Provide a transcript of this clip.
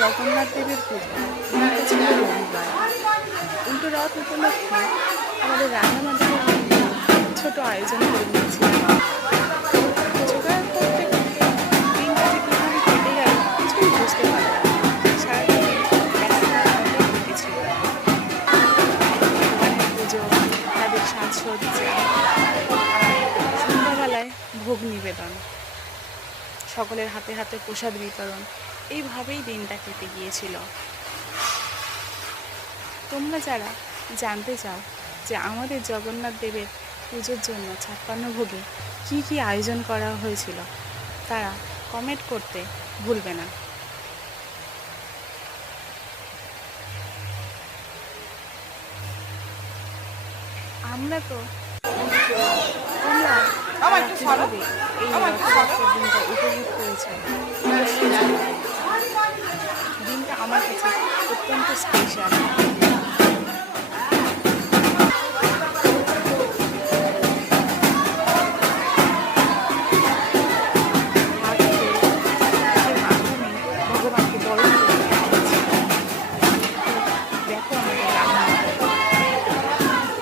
জগন্নাথ দেবের পুজো। দিনটা ছিল রবিবার। উল্টো রথ উপলক্ষে আমাদের রান্নাবান্নার ছোট আয়োজন করে নিয়েছিলাম। জোগাড় করতে করতে দিনটা যে কীভাবে কেটে গেল কিছুই বুঝতে পারলাম না। সারাদিন ব্যস্ততার মধ্যে কেটেছিল। ভগবানের পুজো, তাদের সাজসজ্জা, আর সন্ধ্যাবেলায় ভোগ নিবেদন, সকলের হাতে হাতে প্রসাদ বিতরণ, এইভাবেই দিনটা কেটে গিয়েছিল। তোমরা যারা জানতে চাও যে আমাদের জগন্নাথ দেবের পুজোর জন্য ৫৬ ভোগে কী কী আয়োজন করা হয়েছিল, তারা কমেন্ট করতে ভুলবে না। আমরা তো তোমরা কীভাবে এই রথযাত্রার দিনটা উপভোগ করেছে অবশ্যই জানাবে। দিনটা আমার কাছে অত্যন্ত স্পেশাল।